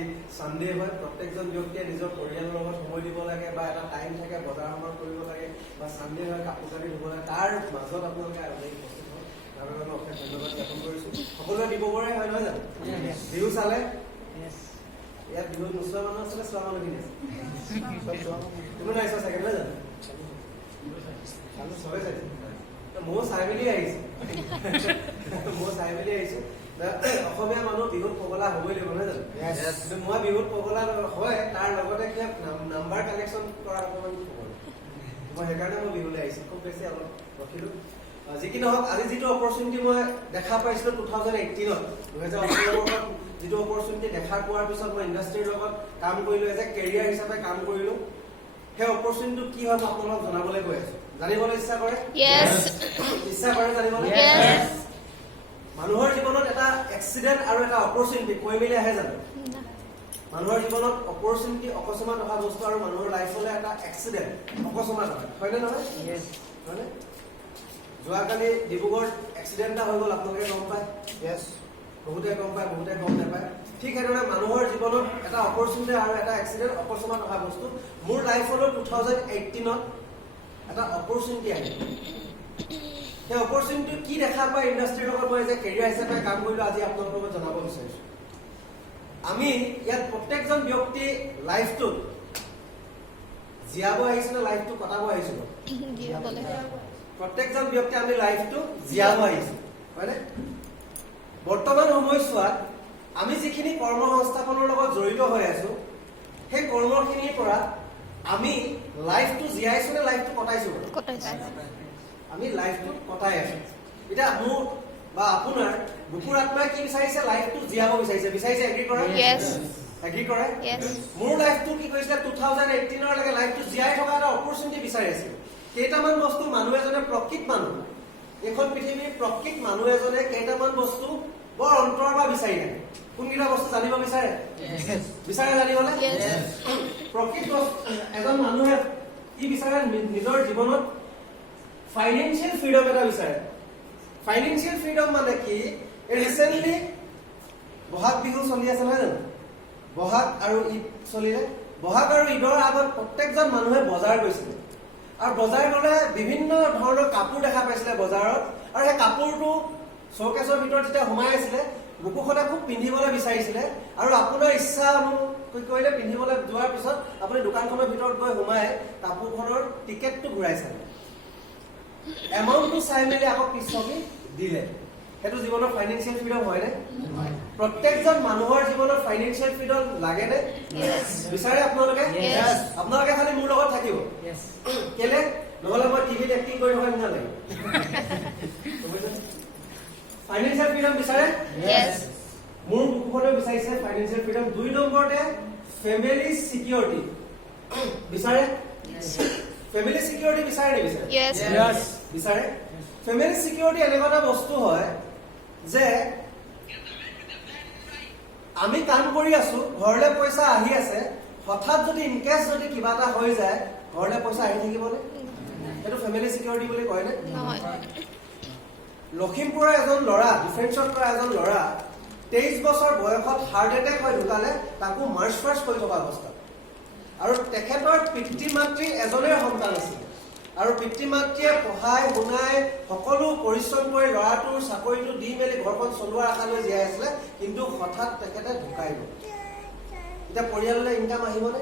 আজি সানডে হয় প্ৰত্যেকজন ব্যক্তিয়ে নিজৰ পৰিয়ালৰ লগত সময় দিব লাগে বা এটা টাইম থাকে বজাৰ সমাৰ কৰিব লাগে বা সানডে হয় কাপোৰ কানি ধুব লাগে তাৰ মাজত আপোনালোকে আজি উপস্থিত হয় তাৰ বাবে অশেষ ধন্যবাদ জ্ঞাপন কৰিছোঁ সকলোৱে দিব পৰে হয় নহয় জানো বিহু চালে ইয়াত বিহু নোচোৱা মানুহ আছিলে চোৱা মানুহখিনি আছে তুমি নাইছা চাগে নহয় জানো চবেই চাইছে ময়ো চাই মেলি আহিছোঁ অসমীয়া মানুহ বিহুত পগলা হ'বই লাগিব নহয় জানো মই বিহুত পগলা হয় তাৰ লগতে কিবা নাম্বাৰ কালেকশ্যন কৰা অকণমান মই সেইকাৰণে মই বিহুলৈ আহিছোঁ খুব বেছি অলপ ৰখিলোঁ যি কি নহওক আজি যিটো অপৰচুনিটি মই দেখা পাইছিলোঁ 2018 2018 যিটো অপৰচুনিটি দেখা পোৱাৰ পিছত মই ইণ্ডাষ্ট্ৰীৰ লগত কাম কৰিলোঁ এজ এ কেৰিয়াৰ হিচাপে কাম কৰিলোঁ সেই অপৰচুনিটিটো কি হয় মই আপোনালোকক জনাবলৈ গৈ আছোঁ জানিবলৈ ইচ্ছা কৰে ইচ্ছা কৰে জানিবলৈ মানুহৰ জীৱনত এটা এক্সিডেণ্ট আৰু এটা অপৰচুনিটি কৈ মেলি আহে জানো মানুহৰ জীৱনত অপৰচুনিটি অকস্মাত অহা বস্তু আৰু মানুহৰ লাইফলৈ এটা এক্সিডেণ্ট অকস্মাত হয়নে নহয় হয়নে যোৱাকালি ডিব্ৰুগড়ত এক্সিডেণ্ট এটা হৈ গ'ল আপোনালোকে গম পায় বহুতে গম পায় বহুতে গম নাপায় ঠিক সেইদৰে মানুহৰ জীৱনত এটা অপৰচুনিটি আৰু এটা এক্সিডেণ্ট অকস্মাত অহা বস্তু মোৰ লাইফলৈ 2018ত এটা অপৰচুনিটি আহিল সেই অপৰচুনিটি কি দেখা পায় ইণ্ডাষ্ট্ৰীৰ লগত মই যে কেৰিয়াৰ হিচাপে কাম কৰিলোঁ আজি আপোনালোকৰ লগত জনাব বিচাৰিছোঁ আমি ইয়াত প্ৰত্যেকজন ব্যক্তি লাইফটোত জীয়াব আহিছোঁ নে লাইফটো কটাব আহিছোঁ প্ৰত্যেকজন ব্যক্তি আমি লাইফটো জীয়াব আহিছোঁ হয়নে বৰ্তমান সময়ছোৱাত আমি যিখিনি কৰ্ম সংস্থাপনৰ লগত জড়িত হৈ আছোঁ সেই কৰ্মখিনিৰ পৰা আমি লাইফটো জীয়াইছোঁ নে লাইফটো কটাইছোঁ আমি লাইফটো কটাই আছো এটা মোৰ বা আপোনাৰ বুকুৰ আত্মাই কি বিচাৰিছে লাইফটো জীয়াব বিচাৰিছে এগ্ৰি কৰে এগ্ৰি কৰে মোৰ লাইফটো কি কৰিছে 2018 লৈকে লাইফটো জীয়াই থকা এটা অপৰচুনিটি বিচাৰি আছিল কেইটামান বস্তু মানুহ এজনে প্ৰকৃত মানুহ এখন পৃথিৱীৰ প্ৰকৃত মানুহ এজনে কেইটামান বস্তু বৰ অন্তৰৰ পৰা বিচাৰি থাকে কোনকেইটা বস্তু জানিব বিচাৰে জানিবলৈ প্ৰকৃত এজন মানুহে কি বিচাৰে নিজৰ জীৱনত ফাইনেন্সিয়েল ফ্ৰীডম এটা বিচাৰে ফাইনেন্সিয়েল ফ্ৰীডম মানে কি ৰিসেন্টলি বহাগ বিহু চলি আছে নহয় জানো বহাগ আৰু ঈদ চলিলে বহাগ আৰু ঈদৰ আগত প্ৰত্যেকজন মানুহে বজাৰ গৈছিলে আৰু বজাৰ গ'লে বিভিন্ন ধৰণৰ কাপোৰ দেখা পাইছিলে বজাৰত আৰু সেই কাপোৰটো শ্ব'কেছৰ ভিতৰত যেতিয়া সোমাই আছিলে বুকুখনে খুব পিন্ধিবলৈ বিচাৰিছিলে আৰু আপোনাৰ ইচ্ছা কৰিলে পিন্ধিবলৈ যোৱাৰ পিছত আপুনি দোকানখনৰ ভিতৰত গৈ সোমাই কাপোৰখনৰ টিকেটটো ঘূৰাই চালে এমাউন্টটো চাই মেলি আকৌ পিছকি দিলে সেইটো জীৱনৰ ফাইনেন্সিয়েল ফ্ৰীডম হয়নে প্ৰত্যেকজন মানুহৰ জীৱনত ফাইনেন্সিয়েল ফ্ৰীডম লাগেনে বিচাৰে আপোনালোকে খালি মোৰ লগত থাকিব কেলে নহ'লে মই টিভিত এক্টিং কৰি থকা নিচিনা লাগে ফাইনেন্সিয়েল ফ্ৰীডম বিচাৰে মোৰ বুকুখনে বিচাৰিছে ফাইনেন্সিয়েল ফ্ৰীডম 2 নম্বৰতে ফেমিলি সিকিউৰিটি বিচাৰে ফেমিলি সিকিউৰিটি বিচাৰে নে বিচাৰে ফেমিলি সিকিউৰিটি এনেকুৱা এটা বস্তু হয় যে আমি কাম কৰি আছো ঘৰলৈ পইচা আহি আছে হঠাৎ যদি ইনকেছ যদি কিবা এটা হৈ যায় ঘৰলৈ পইচা আহি থাকিবনে সেইটো ফেমিলি সিকিউৰিটি বুলি কয় নে লখিমপুৰৰ এজন ল'ৰা ডিফেন্সত কৰা এজন ল'ৰা 23 বছৰ বয়সত হাৰ্ট এটেক হৈ ঢুকালে তাকো মাৰ্চ ফাৰ্ষ্ট কৰি থকা অৱস্থাত আৰু তেখেতৰ পিতৃ মাতৃ এজনেই সন্তান আছিল আৰু পিতৃ মাতৃয়ে পঢ়াই শুনাই সকলো পৰিশ্ৰম কৰি ল'ৰাটোৰ চাকৰিটো দি মেলি ঘৰখন চলোৱাৰ আশালৈ জীয়াই আছিলে কিন্তু হঠাৎ তেখেতে ঢুকাই গ'ল এতিয়া পৰিয়াললৈ ইনকাম আহিবনে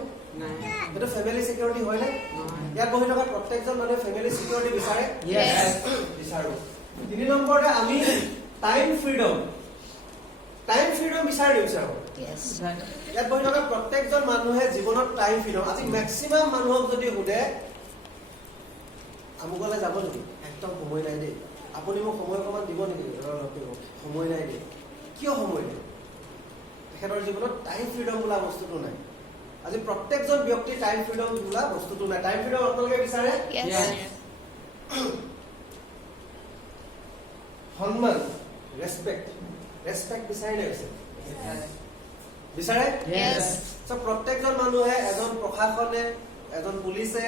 সেইটো ফেমিলি সিকিউৰিটি হয়নে ইয়াত বহি থকা প্ৰত্যেকজন মানুহে ফেমিলি সিকিউৰিটি বিচাৰে বিচাৰো 3 নম্বৰতে আমি টাইম ফ্ৰীডম বিচাৰো ইয়াত বহি থকা প্ৰত্যেকজন মানুহে জীৱনত টাইম ফ্ৰীডম আজি মেক্সিমাম মানুহক যদি সোধে আমুকলৈ যাব নেকি একদম সময় নাই দেই আপুনি মোক সময় অকণমান দিব নেকি সময় নাই দেই কিয় সময় নাই তেখেতৰ জীৱনত টাইম ফ্ৰীডম বোলা বস্তুটো নাই আজি প্ৰত্যেকজন ব্যক্তিৰ টাইম ফ্ৰীডম বোলা বস্তুটো নাই টাইম ফ্ৰীডম আপোনালোকে বিচাৰে সন্মান ৰেসপেক্ট বিচাৰে নে বিচাৰে প্ৰত্যেকজন মানুহে এজন প্ৰশাসনে এজন পুলিচে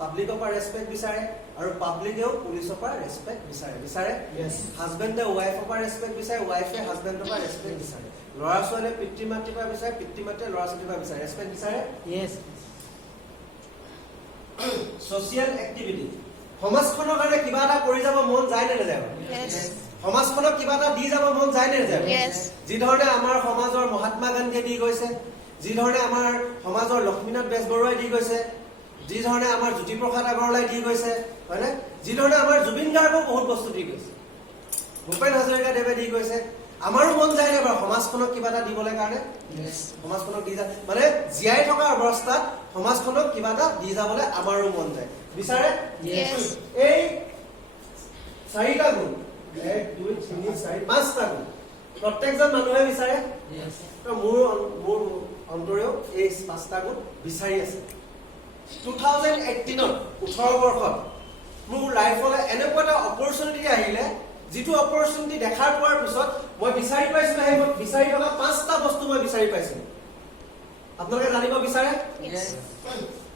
পাব্লিকৰ পৰা ৰেছপেক্ট বিচাৰে আৰু পাব্লিকেও পুলিচৰ পৰা ৰেছপেক্ট বিচাৰে হাজবেণ্ডে ৱাইফৰ পৰা ৰেছপেক্ট বিচাৰে ৱাইফে হাজবেণ্ডৰ পৰা ৰেছপেক্ট বিচাৰে ল'ৰা ছোৱালীয়ে পিতৃ মাতৃৰ পৰা বিচাৰে পিতৃ মাতৃয়ে ল'ৰা ছোৱালীৰ পৰা বিচাৰে ৰেছপেক্ট বিচাৰে ছ'চিয়েল এক্টিভিটি সমাজখনৰ কাৰণে কিবা এটা কৰি যাব মন যায় নে নাযায় সমাজখনক কিবা এটা দি যাব মন যায় নে নাযায় যি ধৰণে আমাৰ সমাজৰ মহাত্মা গান্ধীয়ে দি গৈছে যি ধৰণে আমাৰ সমাজৰ লক্ষ্মীনাথ বেজবৰুৱাই দি গৈছে যি ধৰণে আমাৰ জ্যোতিপ্ৰসাদ আগৰৱালাই দি গৈছে হয়নে যি ধৰণে আমাৰ জুবিন গাৰ্গেও বহুত বস্তু দি গৈছে ভূপেন হাজৰিকাদেৱে দি গৈছে আমাৰো মন যায় নে বাৰু সমাজখনক কিবা এটা দিবলৈ কাৰণে সমাজখনক দি যায় মানে জীয়াই থকা অৱস্থাত সমাজখনক কিবা এটা দি যাবলৈ আমাৰো মন যায় বিচাৰে এই 4টা গুণ 1 2 3 4 5টা গুণ প্ৰত্যেকজন মানুহে বিচাৰে মোৰ অন্তৰেও এই 5টা গুণ বিচাৰি আছে 2018 18 বৰ্ষত মোৰ লাইফলৈ এনেকুৱা এটা অপৰচুনিটি আহিলে যিটো অপৰচুনিটি দেখাৰ পোৱাৰ পিছত মই বিচাৰি পাইছিলো সেই বিচাৰি থকা 5টা বস্তু মই বিচাৰি পাইছিলো আপোনালোকে জানিব বিচাৰে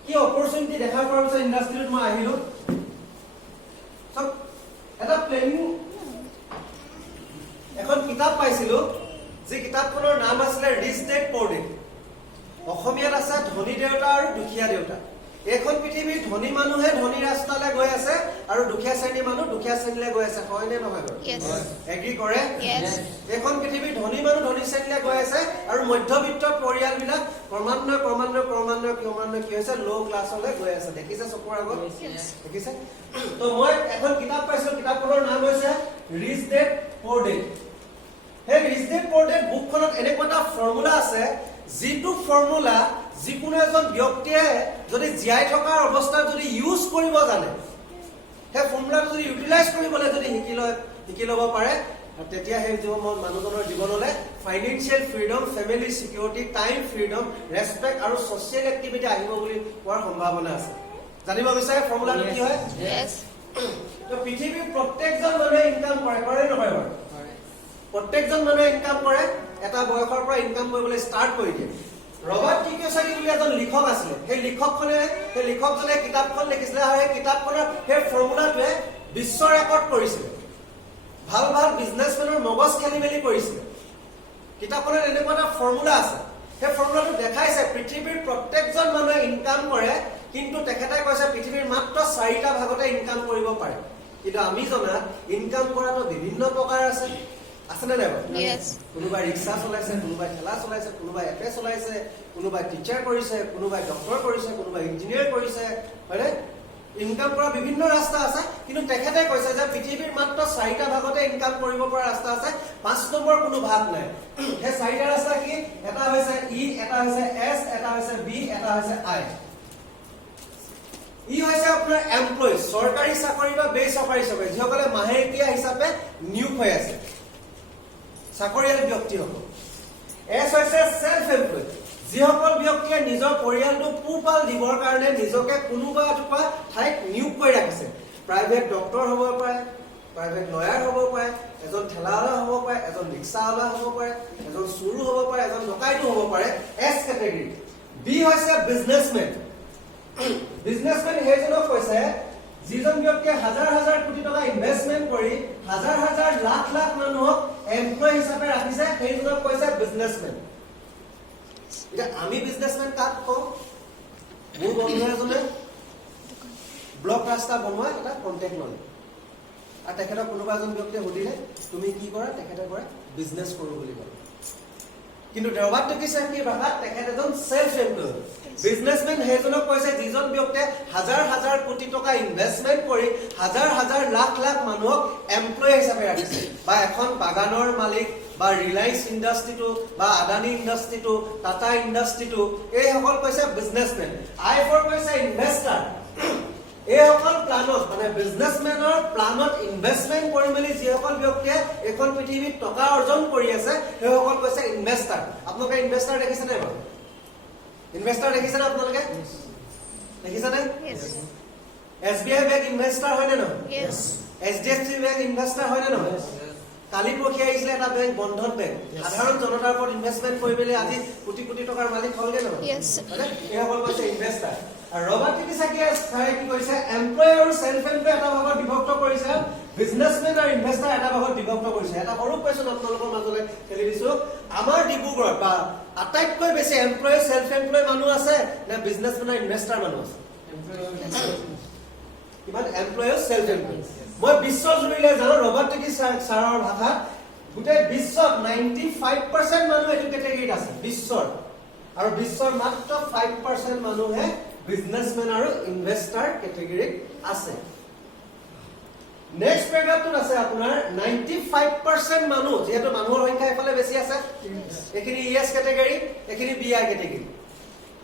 কি অপৰচুনিটি দেখাৰ পোৱাৰ পিছত ইণ্ডাষ্ট্ৰীত মই আহিলো সব এটা প্লেনিং এখন কিতাপ পাইছিলো যে কিতাপখনৰ নাম আছিল ৰিচ ডেড পুৰ ডেড অসমীয়াত আছে ধনী দেউতা আৰু দুখীয়া দেউতা এখন পৃথিৱীৰ ধনী মানুহে ধনী ৰাস্তালৈ গৈ আছে আৰু দুখীয়া শ্ৰেণীৰ মানুহ দুখীয়া শ্ৰেণীলৈ গৈ আছে হয় নে নহয় বাৰু এগ্ৰী কৰে এখন পৃথিৱীৰ ধনী মানুহ ধনী শ্ৰেণীলৈ গৈ আছে আৰু মধ্যবিত্ত পৰিয়ালবিলাক ক্ৰমান্বয়ে কি হৈছে ল' ক্লাছলৈ গৈ আছে দেখিছে চকুৰ আগত দেখিছে তো মই এখন কিতাপ পাইছিলো কিতাপখনৰ নাম হৈছে ৰিচ ডেড পুৰ ডেড সেই ৰিচ ডেড পুৰ ডেড বুকখনত এনেকুৱা এটা ফৰ্মুলা আছে যিটো ফৰ্মুলা যিকোনো এজন ব্যক্তিয়ে যদি জীয়াই থকাৰ অৱস্থাত যদি ইউজ কৰিব জানে সেই ফৰ্মুলাটো যদি ইউটিলাইজ কৰিবলৈ যদি শিকি ল'ব পাৰে তেতিয়া সেই মানুহজনৰ জীৱনলৈ financial freedom family security time freedom respect আৰু ছ'চিয়েল এক্টিভিটি আহিব বুলি কোৱাৰ সম্ভাৱনা আছে জানিব বিচাৰে ফৰ্মুলাটো কি হয় তো পৃথিৱীৰ প্ৰত্যেকজন মানুহে ইনকাম কৰে নহয় বাৰু প্ৰত্যেকজন মানুহে ইনকাম কৰে এটা বয়সৰ পৰা ইনকাম কৰিবলৈ ষ্টাৰ্ট কৰি দিয়ে ৰবাৰ্ট কিয়ছাকি বুলি এজন লিখক আছিলে সেই লিখকজনে কিতাপখন লিখিছিলে আৰু সেই কিতাপখনৰ সেই ফৰ্মুলাটোৱে বিশ্ব ৰেকৰ্ড কৰিছিলে ভাল বিজনেছমেনৰ মগজ খেলি মেলি কৰিছিলে কিতাপখনত এনেকুৱা এটা ফৰ্মুলা আছে সেই ফৰ্মুলাটো দেখাইছে পৃথিৱীৰ প্ৰত্যেকজন মানুহে ইনকাম কৰে কিন্তু তেখেতে কৈছে পৃথিৱীৰ মাত্ৰ 4টা ভাগতে ইনকাম কৰিব পাৰে কিন্তু আমি জনাত ইনকাম কৰাটো বিভিন্ন প্ৰকাৰ আছে নে নাই কোনোবাই ৰিক্সা চলাইছে কোনোবাই ঠেলা চলাইছে কোনোবাই এপে চলাইছে কোনোবাই টিচাৰ কৰিছে কোনোবাই ডক্টৰ কৰিছে কোনোবাই ইঞ্জিনিয়াৰ কৰিছে হয়নে ইনকাম কৰা বিভিন্ন ৰাস্তা আছে কিন্তু তেখেতে কৈছে যে পৃথিৱীৰ মাত্ৰ 4টা ভাগতে ইনকাম কৰিব পৰা ৰাস্তা আছে 5 নম্বৰ কোনো ভাগ নাই সেই 4টা ৰাস্তা কি এটা হৈছে ই এটা হৈছে এছ এটা হৈছে বি এটা হৈছে আই ই হৈছে আপোনাৰ এমপ্লয়ি চৰকাৰী চাকৰি বা বেচৰকাৰী চাকৰি যিসকলে মাহেকীয়া হিচাপে নিয়োগ হৈ আছে চাকৰিয়াল ব্যক্তিসকল এছ হৈছে সেলফ এমপ্লয়ড যিসকল ব্যক্তিয়ে নিজৰ পৰিয়ালটো পোহপাল দিবৰ কাৰণে নিজকে কোনোবা এটুকুৰা ঠাইত নিয়োগ কৰি ৰাখিছে প্ৰাইভেট ডক্টৰ হ'ব পাৰে প্ৰাইভেট লয়াৰ হ'ব পাৰে এজন ঠেলাৱালা হ'ব পাৰে এজন ৰিক্সাৱালা হ'ব পাৰে এজন চুৰু হ'ব পাৰে এজন ডকাইতো হ'ব পাৰে এছ কেটেগৰী বি হৈছে বিজনেছমেন সেইজনক কৈছে যিজন ব্যক্তিয়ে হাজাৰ কোটি টকা ইনভেষ্টমেন্ট কৰি হাজাৰ লাখ মানুহক এমপ্লয় হিচাপে ৰাখিছে সেইজনক কৈছে বিজনেছমেন এতিয়া আমি বিজনেছমেন কাক কওঁ মোৰ বন্ধু এজনে ব্লক ৰাস্তা বনোৱা এটা কণ্টেক্ট ল'লে আৰু তেখেতক কোনোবা এজন ব্যক্তিয়ে সুধিলে তুমি কি কৰা তেখেতে কৰে বিজনেছ কৰোঁ বুলি ক'লে কিন্তু দেওবাৰ দেখিছে কি ভাষাত তেখেত এজন সেলফ এমপ্লয়ড বিজনেছমেন সেইজনক কৈছে যিজন ব্যক্তিয়ে হাজাৰ কোটি টকা ইনভেষ্টমেন্ট কৰি হাজাৰ লাখ মানুহক এমপ্লয় হিচাপে ৰাখিছে বা এখন বাগানৰ মালিক বা ৰিলায়েন্স ইণ্ডাষ্ট্ৰীটো বা আদানী ইণ্ডাষ্ট্ৰীটো টাটা ইণ্ডাষ্ট্ৰীটো এইসকল কৈছে বিজনেছমেন আই ফৰ কৈছে ইনভেষ্টাৰ এইসকল প্লানত মানে বিজনেছমেনৰ প্লানত ইনভেষ্টমেন্ট কৰি মেলি যিসকল ব্যক্তিয়ে এখন পৃথিৱীত টকা অৰ্জন কৰি আছে সেইসকল কৈছে ইনভেষ্টাৰ আপোনালোকে ইনভেষ্টাৰ দেখিছে নাই বাৰু ইনভেষ্টাৰ দেখিছে না আপোনালোকে দেখিছে নে SBI বেংক ইনভেষ্টাৰ হয় নে নহয় HDFC বেংক ইনভেষ্টাৰ হয় নে নহয় কালি পৰহি আহিছিলে এটা বেংক বন্ধন বেংক সাধাৰণ জনতাৰ ওপৰত ইনভেষ্টমেন্ট কৰি মেলি আজি কোটি টকাৰ মালিক হ'লগে নহয় এইসকল কৈছে ইনভেষ্টাৰ আৰু ৰবাৰ্ট টিকিচাকিয়া ছাৰে কি কৰিছে এমপ্লয় আৰু সেলফ এমপ্লয় এটা ভাগত বিভক্ত কৰিছে বিজনেছমেন আৰু ইনভেস্টাৰ এটা ভাগত বিভক্ত কৰিছে এটা সৰু কোৱেশ্যন আপোনালোকৰ মাজলৈ ঠেলি দিছো আমাৰ ডিব্ৰুগড়ত বা আটাইতকৈ বেছি এমপ্লয় সেলফ এমপ্লয় মানুহ আছে নে বিজনেছমেন আৰু ইনভেস্টাৰ মানুহ আছে কিমান এমপ্লয় সেলফ এমপ্লয় মই বিশ্বজুৰিলে জানো ৰবাৰ্ট টিকিচাৰৰ ভাষাত গোটেই বিশ্বত 95% মানুহ এইটো কেটেগৰীত আছে বিশ্বৰ আৰু বিশ্বৰ মাত্ৰ 5% মানুহে বিজনেছমেন আৰু ইনভেস্টাৰ কেটেগৰীত আছে নেক্সট পেৰাগ্ৰাফটোত আছে আপোনাৰ 95% মানুহ যেহেতু মানুহৰ সংখ্যা এফালে বেছি আছে এখিনি ইএছ কেটেগৰী এখিনি বিআই কেটেগৰী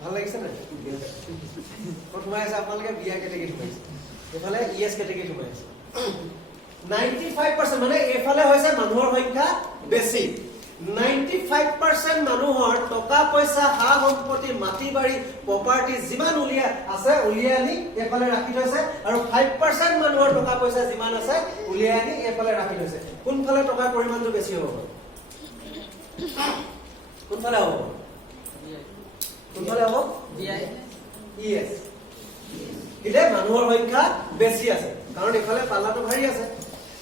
ভাল লাগিছে না প্ৰথমে আছে আপোনালোকে বিআই কেটেগৰী পাইছে এফালে ইএছ কেটেগৰী পাইছে 95% মানে এফালে হৈছে মানুহৰ সংখ্যা বেছি 95% মানুহৰ টকা পইচা হা সম্পত্তি মাটি বাৰী প্ৰপাৰ্টি যিমান উলিয়াই আছে উলিয়াই আনি এফালে ৰাখি থৈছে আৰু 5% মানুহৰ টকা পইচা যিমান আছে উলিয়াই আনি এফালে ৰাখি থৈছে কোনফালে টকাৰ পৰিমাণটো বেছি হ'ব কোনফালে হ'ব কোনফালে হ'ব বিআই ইএছ ইলে মানুহৰ সংখ্যা বেছি আছে কাৰণ এফালে পাল্লাটো ভাৰী আছে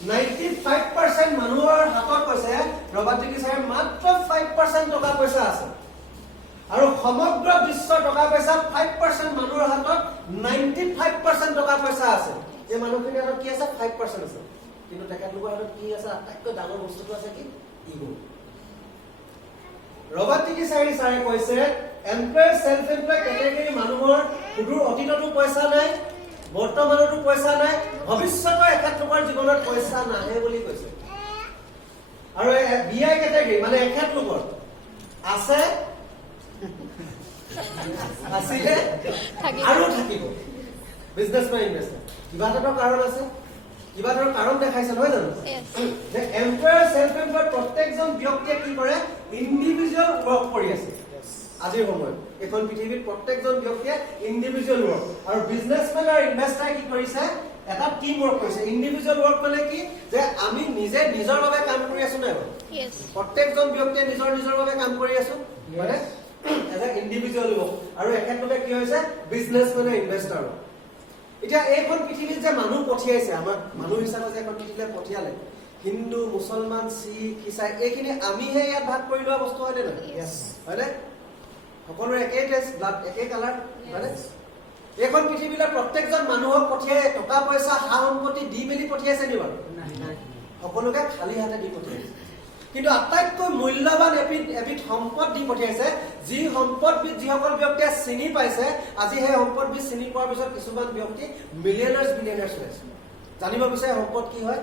95% মানুহৰ হাতত কৈছে ৰবাৰ্ট টিকিচাৰে মাত্ৰ 5% টকা পইচা আছে আৰু সমগ্ৰ বিশ্বৰ টকা পইচা 5% মানুহৰ হাতত 95% টকা পইচা আছে এই মানুহখিনিৰ হাতত কি আছে 5% আছে কিন্তু তেখেতলোকৰ হাতত কি আছে আটাইতকৈ ডাঙৰ বস্তুটো আছে কি ইগো ৰবাৰ্ট টিকিচাৰে কৈছে এমপ্লয় সেলফ এমপ্লয় কেটেগৰী মানুহৰ সুদূৰ অতীততো পইচা নাই বৰ্তমানতো পইচা নাই ভৱিষ্যতৰ এখেতলোকৰ জীৱনত পইচা নাহে বুলি কৈছে আৰু বিআই কেটেগৰী মানে এখেতলোকৰ আছে আছিলে আৰু থাকিব বিজনেছমেন ইনভেস্টাৰ কিবা এটা কাৰণ আছে কিবা এটা কাৰণ দেখাইছে নহয় জানো যে এমপ্লয়াৰ সেলফ এমপ্লয়াৰ প্ৰত্যেকজন ব্যক্তিয়ে কি কৰে ইন্ডিভিজুৱেল ৱৰ্ক কৰি আছে আজিৰ সময়ত এখন পৃথিৱীত প্ৰত্যেকজন ব্যক্তিয়ে ইন্ডিভিজুৱেল ৱৰ্ক আৰু বিজনেছমেন আৰু ইনভেস্টাৰ কি কৰিছে এটা টিম ৱৰ্ক কৰিছে ইন্ডিভিজুৱেল ৱৰ্ক মানে কি যে আমি নিজে নিজৰ বাবে কাম কৰি আছো না প্ৰত্যেকজন ব্যক্তিয়ে নিজৰ বাবে কাম কৰি আছো মানে এটা ইন্ডিভিজুৱেল ৱৰ্ক আৰু এখেতলোকে কি হৈছে বিজনেছমেন আৰু ইনভেস্টাৰ এতিয়া এইখন পৃথিৱীত যে মানুহ পঠিয়াইছে আমাক মানুহ হিচাপে যে এখন পৃথিৱীলৈ পঠিয়ালে হিন্দু মুছলমান শিখ ইছাই এইখিনি আমিহে ইয়াত ভাগ কৰি লোৱা বস্তু হয়নে নহয় হয়নে সকলোৰে একেই টেষ্ট ব্লাড একেই কালাৰ হয়নে এইখন পৃথিৱীলৈ প্ৰত্যেকজন মানুহক পঠিয়াই টকা পইচা হা সম্পত্তি দি মেলি পঠিয়াইছে নি বাৰু সকলোকে খালী হাতে দি পঠিয়াইছে কিন্তু আটাইতকৈ মূল্যৱান এবিধ সম্পদ দি পঠিয়াইছে যি সম্পদবিধ যিসকল ব্যক্তিয়ে চিনি পাইছে আজি সেই সম্পদবিধ চিনি পোৱাৰ পিছত কিছুমান ব্যক্তি মিলিয়নাৰ্ছ বিলিয়নাৰ্ছ হৈছে জানিব বিচাৰে সম্পদ কি হয়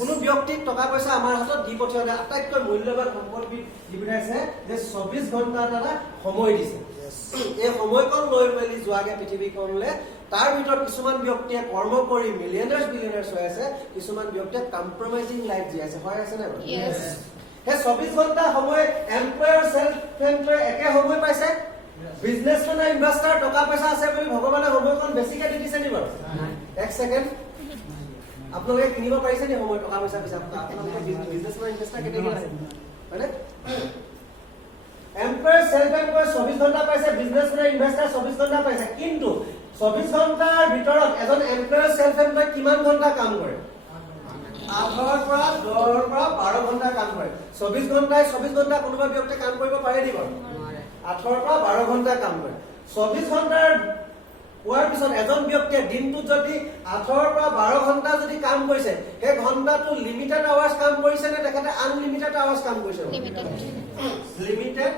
কোনো ব্যক্তিক টকা পইচা আমাৰ হাতত দি পঠিয়ালে আটাইতকৈ মূল্যৱান সম্পদবিধ দি পঠিয়াইছে যে 24 ঘণ্টা এটা সময় দিছে এই সময়কণ লৈ মেলি যোৱাগে পৃথিৱীখনলৈ তাৰ ভিতৰত কিছুমান ব্যক্তিয়ে কৰ্ম কৰি মিলিয়নাৰ্ছ বিলিয়নাৰ্ছ হৈ আছে কিছুমান ব্যক্তিয়ে কম্প্ৰমাইজিং লাইফ জীয়াই আছে হয় আছে নে সেই 24 ঘণ্টা সময় এমপ্লয়াৰ সেলফ এমপ্লয় একে সময় পাইছে বিজনেছমেন আৰু ইনভেস্টাৰ টকা পইচা আছে বুলি ভগৱানে সময়খন বেছিকে দি দিছে নি বাৰু এক ছেকেণ্ড আপোনালোকে কিনিব পাৰিছে নি সময় টকা পইচা পিছে আপোনালোকে বিজনেছমেন ইনভেস্টাৰ কেটেগৰী আছে হয়নে এমপ্লয়াৰ সেলফ এমপ্লয় 24 ঘণ্টা পাইছে বিজনেছমেন ইনভেস্টাৰ 24 ঘণ্টা পাইছে কিন্তু 24 ঘণ্টাৰ ভিতৰত এজন এমপ্লয়াৰ সেলফ এমপ্লয় কিমান ঘণ্টা কাম কৰে 8 পৰা 10 পৰা 12 ঘণ্টা কাম কৰে 24 ঘণ্টা কোনোবা ব্যক্তি কাম কৰিব পাৰে নি বাৰু 8 পৰা 12 ঘণ্টা কাম কৰে 24 ঘণ্টাৰ হোৱাৰ পিছত এজন ব্যক্তিয়ে দিনটোত যদি 8 পৰা 12 ঘণ্টা যদি কাম কৰিছে সেই ঘণ্টাটো লিমিটেড আৱাৰ্ছ কাম কৰিছে নে তেখেতে আনলিমিটেড আৱাৰ্ছ কাম কৰিছে লিমিটেড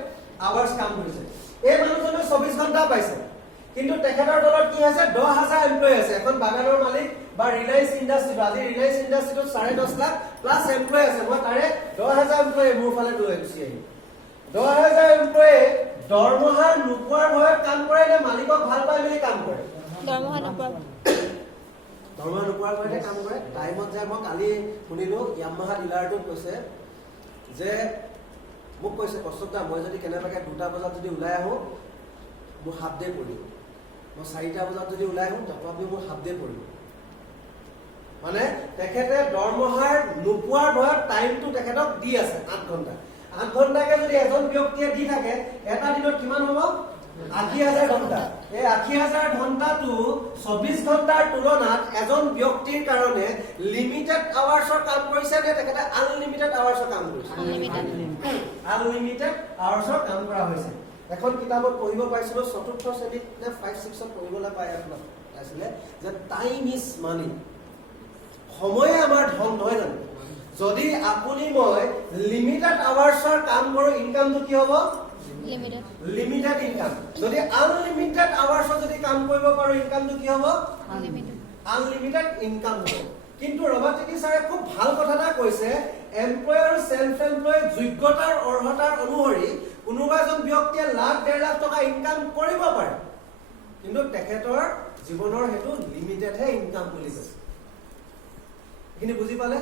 আৱাৰ্ছ কাম কৰিছে এই মানুহজনে 24 ঘণ্টা পাইছে কিন্তু তেখেতৰ দলত কি আছে 10,000 এমপ্লয় আছে এখন বাগানৰ মালিক বা ৰিলায়েন্স ইণ্ডাষ্ট্ৰি আজি ৰিলায়েন্স ইণ্ডাষ্ট্ৰিটোত 10.5 লাখ প্লাস এমপ্লয় আছে মই তাৰে 10,000 এমপ্লয় মোৰ ফালে লৈ গুচি আহিম 10,000 এমপ্লয় দৰমহা নোপোৱাৰ ভয়ত কাম কৰে নে মালিকক ভাল পাই মেলি কাম কৰে দৰমহা নোপোৱাৰ ভয়তে কাম কৰে টাইমত যে মই কালি শুনিলো ইয়ামাহা ডিলাৰটোত কৈছে যে মোক কৈছে কষ্টটা মই যদি কেনেবাকে 2টা বজাত যদি ওলাই আহো মোৰ হাফ ডে পৰিব মই 4টা বজাত যদি ওলাই আহো তথাপিও মোৰ হাফ ডে পৰিব মানে তেখেতে দৰমহাৰ নোপোৱাৰ ভয়ত টাইমটো তেখেতক দি আছে 8 ঘণ্টা 8 ঘণ্টাকে যদি এজন ব্যক্তিয়ে দি থাকে এটা দিনত কিমান হ'ব 80,000 ঘণ্টা। এই 80,000 ঘণ্টাটো 24 ঘণ্টাৰ তুলনাত এজন ব্যক্তিৰ কাৰণে লিমিটেড আৱাৰ্ছৰ কাম কৰিছে নে তেখেতে আনলিমিটেড আৱাৰ্ছৰ কাম কৰিছে? আনলিমিটেড আৱাৰ্ছৰ কাম কৰা হৈছে। এখন কিতাপত পঢ়িব পাইছিলো, চতুৰ্থ শ্ৰেণীত নে 5-6ত পঢ়িবলৈ পাই আছিলে যে টাইম ইজ মানি, সময়ে আমাৰ ধন নহয় জানো? যদি আপুনি মই লিমিটেড আৱাৰ্ছৰ কাম কৰো, ইনকামটো কি হ'ব? Limited income. যদি আনলিমিটেড আৱাৰ্ছৰ যদি কাম কৰিব পাৰো, ইনকামটো কি হ'ব? আনলিমিটেড ইনকাম হ'ব। কিন্তু ৰবাটিকি ছাৰে খুব ভাল কথা এটা কৈছে, এমপ্লয় আৰু সেলফ এমপ্লয় যোগ্যতাৰ অৰ্হতাৰ অনুসৰি কোনোবা এজন ব্যক্তিয়ে লাখ 1.5 লাখ টকা ইনকাম কৰিব পাৰে, কিন্তু তেখেতৰ জীৱনৰ হেতু লিমিটেডহে ইনকাম বুলি কৈছে। এইখিনি বুজি পালে?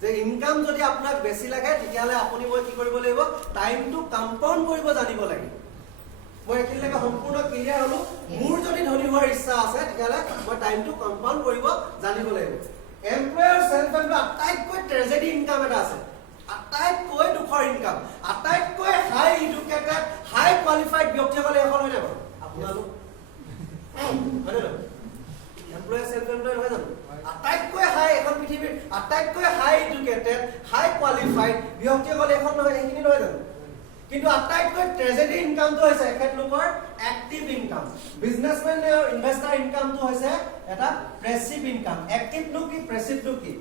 যে ইনকাম যদি আপোনাক বেছি লাগে, তেতিয়াহ'লে আপুনি মই কি কৰিব লাগিব? টাইমটো কম্পাউণ্ড কৰিব জানিব লাগিব। মই এখিনিলৈকে সম্পূৰ্ণ ক্লিয়াৰ হলো। মোৰ যদি ধনী হোৱাৰ ইচ্ছা আছে, তেতিয়াহ'লে মই টাইমটো কম্পাউণ্ড কৰিব জানিব লাগিব। এমপ্লয় আৰু সেলফ এমপ্লয় আটাইতকৈ ট্ৰেজেডি ইনকাম এটা আছে, আটাইতকৈ দুখৰ ইনকাম, আটাইতকৈ হাই এডুকেটেড হাই কোৱালিফাইড ব্যক্তিসকলে এখন হয় নাই বাৰু? আপোনালোক হয় নে? এমপ্লয় সেলফ এমপ্লয় নহয় জানো? আটাইতকৈ হাই, এখন পৃথিৱীৰ আটাইতকৈ হাই এডুকেটেড হাই কোৱালিফাইড ব্যক্তিসকলে এখন নহয়, সেইখিনি নহয় জানো? কিন্তু আটাইতকৈ ট্ৰেজেডি ইনকামটো হৈছে এখেতলোকৰ এক্টিভ ইনকাম। বিজনেছমেন আৰু ইনভেষ্টাৰ ইনকামটো হৈছে এটা পেছিভ ইনকাম। এক্টিভনো কি, পেছিভনো কি?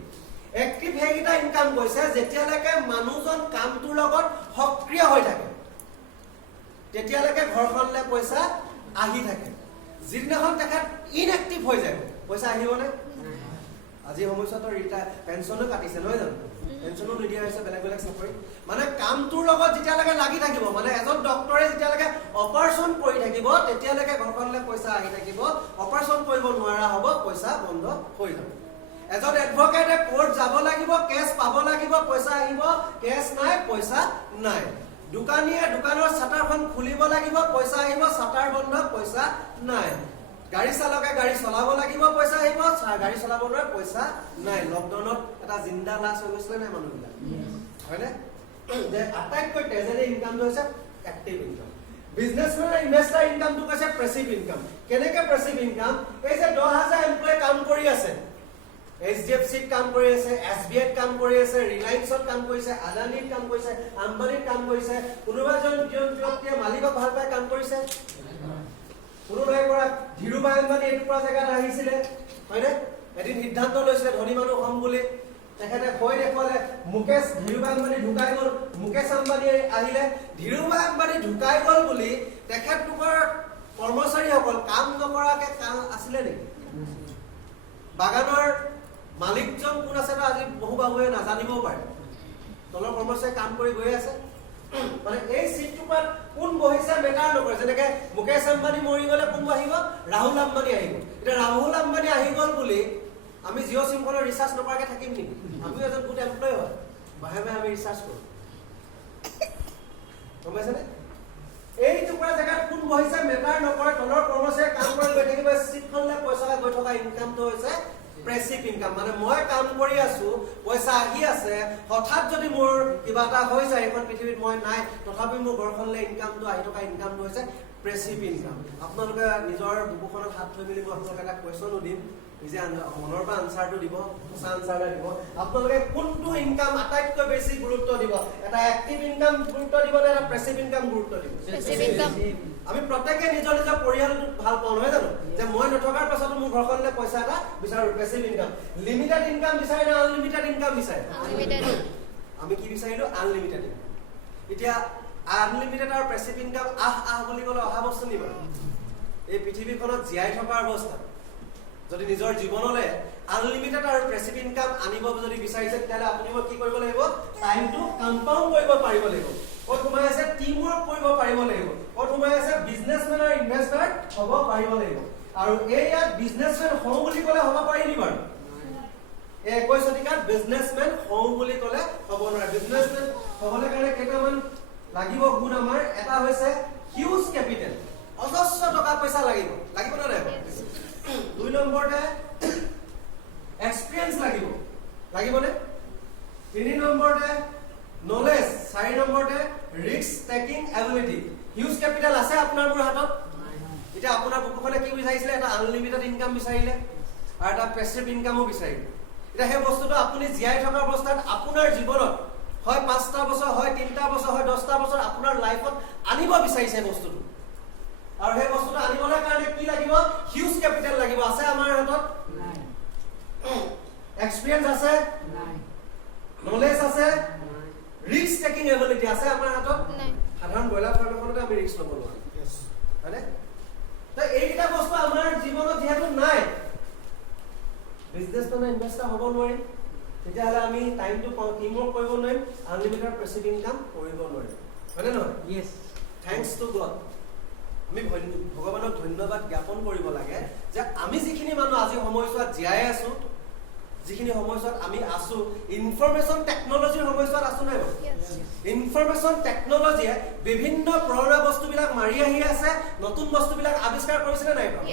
এক্টিভ সেইকেইটা ইনকাম কৈছে যেতিয়ালৈকে মানুহজন কামটোৰ লগত সক্ৰিয় হৈ থাকে, তেতিয়ালৈকে ঘৰখনলৈ পইচা আহি থাকে। যিদিনাখন তেখেত ইনএক্টিভ হৈ যায়, পইচা আহিবনে? আজি সময়ছোৱাতো পেঞ্চনো কাটিছে নহয় জানো? পেঞ্চনো নিদিয়া হৈছে বেলেগ বেলেগ চাকৰি। মানে কামটোৰ লগত যেতিয়ালৈকে লাগি থাকিব, মানে এজন ডক্টৰে যেতিয়ালৈকে অপাৰেশ্যন কৰি থাকিব, তেতিয়ালৈকে ঘৰখনলৈ পইচা আহি থাকিব। অপাৰেশ্যন কৰিব নোৱাৰা হ'ব, পইচা বন্ধ হৈ যাব। এজন এডভোকেটে কোৰ্ট যাব লাগিব, কেছ পাব লাগিব, পইচা আহিব। কেছ নাই, পইচা নাই। দোকানীয়ে দোকানৰ চাটাৰখন খুলিব লাগিব, পইচা আহিব। চাটাৰ বন্ধ, পইচা নাই। গাড়ী চালকে গাড়ী চলাব লাগিব, পইচা আহিব। গাড়ী চলাব নোৱাৰে, পইচা নাই। লকডাউনত এটা জিন্দা লাছ হৈ গৈছিলে নাই মানুহবিলাক, হয়নে? যে আটাইতকৈ ট্ৰেজেডি ইনকামটো হৈছে এক্টিভ ইনকাম। বিজনেছমেন আৰু ইনভেষ্টাৰ ইনকামটো কৈছে পেছিভ ইনকাম। কেনেকে পেছিভ ইনকাম? এই যে 10,000 এমপ্লয় কাম কৰি আছে, HDFCত কাম কৰি আছে, SBIত কাম কৰি আছে, ৰিলায়েন্সত কাম কৰিছে, আদানীত কাম কৰিছে, আম্বানীত কাম কৰিছে। কোনোবা এজন ব্যক্তিয়ে মালিকক ভাল পাই কাম কৰিছে। কোনোবাই পৰা ধীৰুভাই আম্বানী এইটুকুৰা জেগাত আহিছিলে, হয়নে? এদিন সিদ্ধান্ত লৈছিলে ধনী মানুহ হ'ম বুলি। তেখেতে কৈ দেখুৱালে, ধীৰুভাই আম্বানী ঢুকাই গ'ল। মুকেশ আম্বানী আহিলে। ধীৰুভাই আম্বানী ঢুকাই গ'ল বুলি তেখেতলোকৰ কৰ্মচাৰীসকল কাম নকৰাকে কাম আছিলে নেকি? বাগানৰ মালিকজন কোন আছে আজি বহু বাহুৱে নাজানিবও পাৰে। তলৰ কৰ্মচাৰী কাম কৰি গৈ আছে। মানে এই চিটটোপাত কোন বহিছে মেটাৰ নকৰে। যেনেকে মুকেশ আম্বানী মৰি গ'লে কোন আহিব? ৰাহুল আম্বানী আহিব। এতিয়া ৰাহুল আম্বানী আহি গ'ল বুলি আমি জিঅ' চিমখনৰ ৰিচাৰ্জ নকৰাকে থাকিম নেকি? আমি এজন গুড এমপ্লয় হয়, মাহে মাহে আমি ৰিচাৰ্জ কৰোঁ, গম পাইছেনে? এই টুকুৰা জেগাত কোন বহিছে মেটাৰ নকৰে। তলৰ কৰ্মচাৰীয়ে কাম কৰি গৈ থাকিব। চিটখনলৈ পইচা গৈ থকা ইনকামটো হৈছে পেছিভ ইনকাম। মানে মই কাম কৰি আছো, পইচা আহি আছে, হঠাৎ যদি মোৰ কিবা এটা হৈ যায়, এইখন পৃথিৱীত মই নাই, তথাপি মোৰ ঘৰখনলৈ ইনকামটো আহি থকা ইনকামটো হৈছে পেছিভ ইনকাম। আপোনালোকে নিজৰ বুকুখনত হাত থৈ মেলি মই আপোনালোকে এটা কুৱেশ্যনো দিম, নিজে মনৰ পৰা আনচাৰটো দিব, সঁচা আনচাৰ এটা দিব। আপোনালোকে কোনটো ইনকাম আটাইতকৈ বেছি গুৰুত্ব দিব? এটা এক্টিভ ইনকাম গুৰুত্ব দিব নে এটা পেছিভ ইনকাম গুৰুত্ব দিব? আমি প্ৰত্যেকে নিজৰ নিজৰ পৰিয়ালটোক ভাল পাওঁ নহয় জানো? যে মই নথকাৰ পাছতো মোৰ ঘৰখনলৈ পইচা এটা বিচাৰো, পেছিভ ইনকাম। লিমিটেড ইনকাম বিচাৰে নে আনলিমিটেড ইনকাম বিচাৰে? আমি কি বিচাৰিলো? Unlimited income. এতিয়া আনলিমিটেড আৰু পেছিভ ইনকাম আহ বুলি ক'লে অহা বস্তু নিব। এই পৃথিৱীখনত জীয়াই থকাৰ অৱস্থা যদি নিজৰ জীৱনলৈ আনলিমিটেড আৰু পেছিভ ইনকাম আনিব যদি বিচাৰিছে, তেতিয়াহ'লে আপুনি মই কি কৰিব লাগিব? টাইমটো কম্পাউণ্ড কৰিব পাৰিব লাগিব। ক'ত সোমাই আছে? টিম ৱৰ্ক কৰিব পাৰিব লাগিব। ক'ত সোমাই আছে? বিজনেছমেন আৰু ইনভেষ্টাৰ হ'ব পাৰিব লাগিব। আৰু এই ইয়াত বিজনেছমেন হওঁ বুলি ক'লে হ'ব পাৰিনি বাৰু? এই 21 শতিকাত বিজনেছমেন হওঁ বুলি ক'লে হ'ব নোৱাৰে। বিজনেছমেন হ'বলৈ কাৰণে কেইটামান লাগিব গুণ আমাৰ। এটা হৈছে হিউজ কেপিটেল, অজস্ৰ টকা পইচা লাগিব নে নাই? 2 নম্বৰতে এক্সপিৰিয়েঞ্চ লাগিবনে? 3 নম্বৰতে নলেজ, 4 নম্বৰতে risk taking ability. Huge capital আছে আপোনাৰ মোৰ হাতত। এতিয়া আপোনাৰ বুকুখনে কি বিচাৰিছিলে? এটা আনলিমিটেড ইনকাম বিচাৰিলে আৰু এটা পেছিভ ইনকামো বিচাৰিলে। এতিয়া সেই বস্তুটো আপুনি জীয়াই থকা অৱস্থাত আপোনাৰ জীৱনত হয় 5টা বছৰ, হয় 3টা বছৰ, হয় 10টা বছৰ আপোনাৰ লাইফত আনিব বিচাৰিছে বস্তুটো। আৰু সেই বস্তুটো আনিবলৈ কাৰণে কি লাগিব? হিউজ কেপিটেল লাগিব। আছে আমাৰ হাতত? এক্সপিৰিয়েন্স আছে? নলেজ আছে? ৰিস্ক টেকিং এবিলিটি আছে আমাৰ হাতত? সাধাৰণ ব্ৰইলাৰ ফাৰ্ম এখনতে আমি ৰিস্ক ল'ব নোৱাৰো, হয়নে? তো এইকেইটা বস্তু আমাৰ জীৱনত যিহেতু নাই, বিজনেছমেন ইনভেষ্টাৰ হ'ব নোৱাৰিম, তেতিয়াহ'লে আমি টাইমটো টিমৱৰ্ক কৰিব নোৱাৰিম, আনলিমিটেড পেছিভ ইনকাম কৰিব নোৱাৰিম, হয়নে নহয়? Yes. Thanks two god. আমি ভগৱানক ধন্যবাদ জ্ঞাপন কৰিব লাগে যে আমি যিখিনি মানুহ আজি সময়ছোৱাত জীয়াই আছো, যিখিনি সময়ছোৱাত আমি আছো, ইনফৰমেশ্যন টেকনলজিৰ সময়ছোৱাত আছো নাই বাৰু? ইনফৰমেশ্যন টেকনলজিয়ে বিভিন্ন পুৰণা বস্তুবিলাক মাৰি আহি আছে, নতুন বস্তুবিলাক আৱিষ্কাৰ কৰিছিলে নাই বাৰু?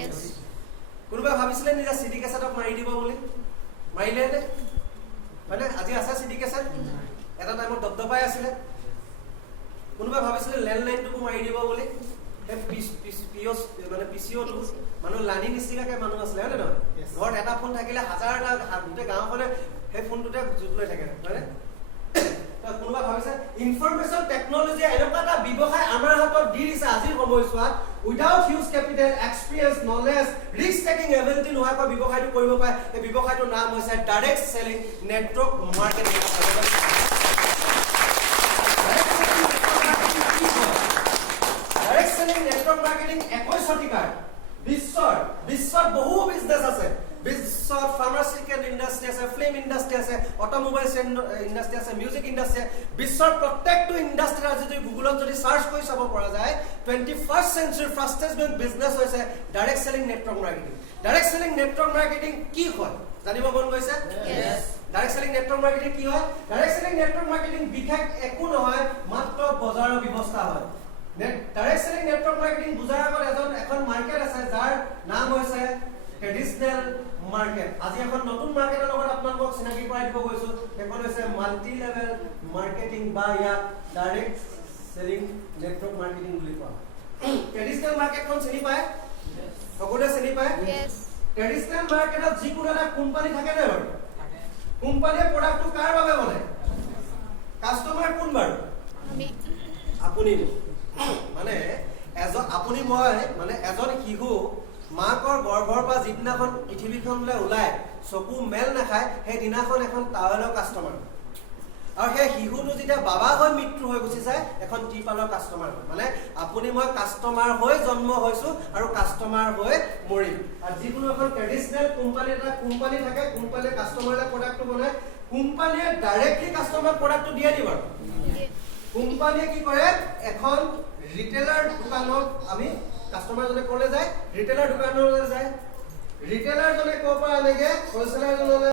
কোনোবাই ভাবিছিলে নিজে চিডি কেছেটক মাৰি দিব বুলি? মাৰিলে নে? হয়নে? আজি আছে চিডি কেছেট? এটা টাইমত দবদবাই আছিলে। কোনোবাই ভাবিছিলে লেণ্ডলাইনটোকো মাৰি দিব বুলি? মানে পিচিঅ'টো মানুহ লানি নিচিনাকে মানুহ আছিলে, হয় নে নহয়? ঘৰত এটা ফোন থাকিলে হাজাৰটা, গোটেই গাঁওখনে সেই ফোনটোতে জুত লৈ থাকে, হয়নে? কোনোবা ভাবিছে ইনফৰমেশ্যন টেকনলজিয়ে এনেকুৱা এটা ব্যৱসায় আমাৰ হাতত দি দিছে আজিৰ সময়ছোৱাত, without huge capital, experience, knowledge, risk taking ability নোহোৱাকৈ ব্যৱসায়টো কৰিব পাৰে। এই ব্যৱসায়টোৰ নাম হৈছে direct selling network marketing. Direct selling network marketing 21 শতিকাৰ বিশ্বত বহু বিজনেছ আছে। বিশ্বত ফাৰ্মাচিউটিকেল ইণ্ডাষ্ট্ৰি আছে, ফিল্ম ইণ্ডাষ্ট্ৰি আছে, অট'মোবাইল ইণ্ডাষ্ট্ৰি আছে, মিউজিক ইণ্ডাষ্ট্ৰি আছে। বিশ্বৰ প্ৰত্যেকটো ইণ্ডাষ্ট্ৰি যদি গুগলত যদি চাৰ্চ কৰি চাব পৰা যায়, 21st century ফাষ্টেষ্ট গ্ৰ'ইং বিজনেছ হৈছে direct selling network marketing. Direct selling network marketing কি হয় জানিব মন গৈছে? ডাইৰেক্ট চেলিং নেটৱৰ্ক মাৰ্কেটিং কি হয়? ডাইৰেক্ট চেলিং নেটৱৰ্ক মাৰ্কেটিং বিশেষ একো নহয়, মাত্ৰ বজাৰৰ ব্যৱস্থা হয়। ডাইৰেক্ট চেলিং নেটৱৰ্ক মাৰ্কেটিং বুজাৰ আগত এখন মাৰ্কেট আছে যাৰ নাম হৈছে ট্ৰেডিচনেল মাৰ্কেট। আজি এখন নতুন মাৰ্কেটৰ লগত আপোনালোকক চিনাকি কৰাই দিব গৈছো। সেইখন হৈছে মাল্টি লেভেল মাৰ্কেটিং বা ইয়াক ডাইৰেক্ট চেলিং নেটৱৰ্ক মাৰ্কেটিং বুলি কোৱা হয়। ট্ৰেডিচনেল মাৰ্কেটখন চিনি পায়? সকলোৱে চিনি পায়? ট্ৰেডিচনেল মাৰ্কেটত যিকোনো এটা কোম্পানী থাকে নে বাৰু? কোম্পানীয়ে প্ৰডাক্টটো কাৰ বাবে বনায়? কাষ্টমাৰ কোন বাৰু? আপুনি। মানে আপুনি মই মানে এজন শিশু মাকৰ গৰ্ভৰ পৰা যিদিনাখন পৃথিৱীখনলৈ ওলাই চকু মেল নাখায়, সেই দিনাখন এখন টাৱেলৰ কাষ্টমাৰ। আৰু সেই শিশুটো যেতিয়া বাবা হৈ মৃত্যু হৈ গুচি যায়, এখন টিপালৰ কাষ্টমাৰ হয়। মানে আপুনি মই কাষ্টমাৰ হৈ জন্ম হৈছো আৰু কাষ্টমাৰ হৈ মৰিম। আৰু যিকোনো এখন ট্ৰেডিচনেল কোম্পানী থাকে, কোম্পানীয়ে কাষ্টমাৰলৈ প্ৰডাক্টটো বনায়। কোম্পানীয়ে ডাইৰেক্টলি কাষ্টমাৰ প্ৰডাক্টটো দিয়ে দিব। কোম্পানীয়ে কি কৰে? এখন ৰিটেইলাৰ দোকানত আমি কাষ্টমাৰজনে ক'লে যায়, ৰিটেইলাৰ দোকানলৈ যায়। ৰিটেইলাৰজনে ক'ৰ পৰা আনেগে? হ'লচেলাৰজনলৈ